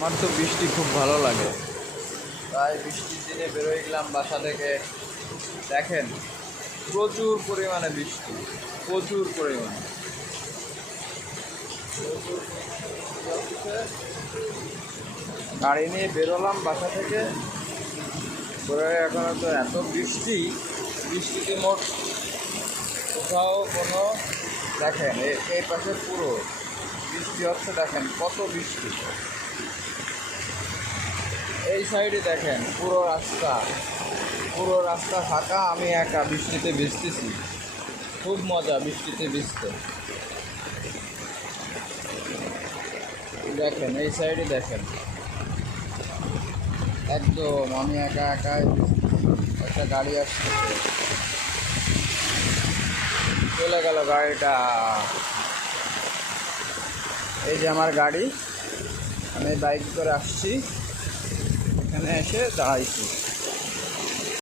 আমার তো বৃষ্টি খুব ভালো লাগে, তাই বৃষ্টির দিনে বেরোয় গেলাম বাসা থেকে। দেখেন, প্রচুর পরিমাণে বৃষ্টি, প্রচুর পরিমাণে। গাড়ি নিয়ে বেরোলাম বাসা থেকে, বেরোয় এখন তো এত বৃষ্টি, বৃষ্টিতে মোট কোথাও কোনো, দেখেন এই পাশে পুরো বৃষ্টি হচ্ছে, দেখেন কত বৃষ্টি। এই সাইডে দেখেন পুরো রাস্তা ফাঁকা, আমি একা বৃষ্টিতে ভিজতেছি। খুব মজা বৃষ্টিতে ভিজতে। দেখেন এই সাইডে দেখেন, একদম আমি একা একাই। একটা গাড়ি আসছে, চলে গেল গাড়িটা। এই যে আমার গাড়ি, আমি বাইক করে আসছি, এখানে এসে দাঁড়াইছি।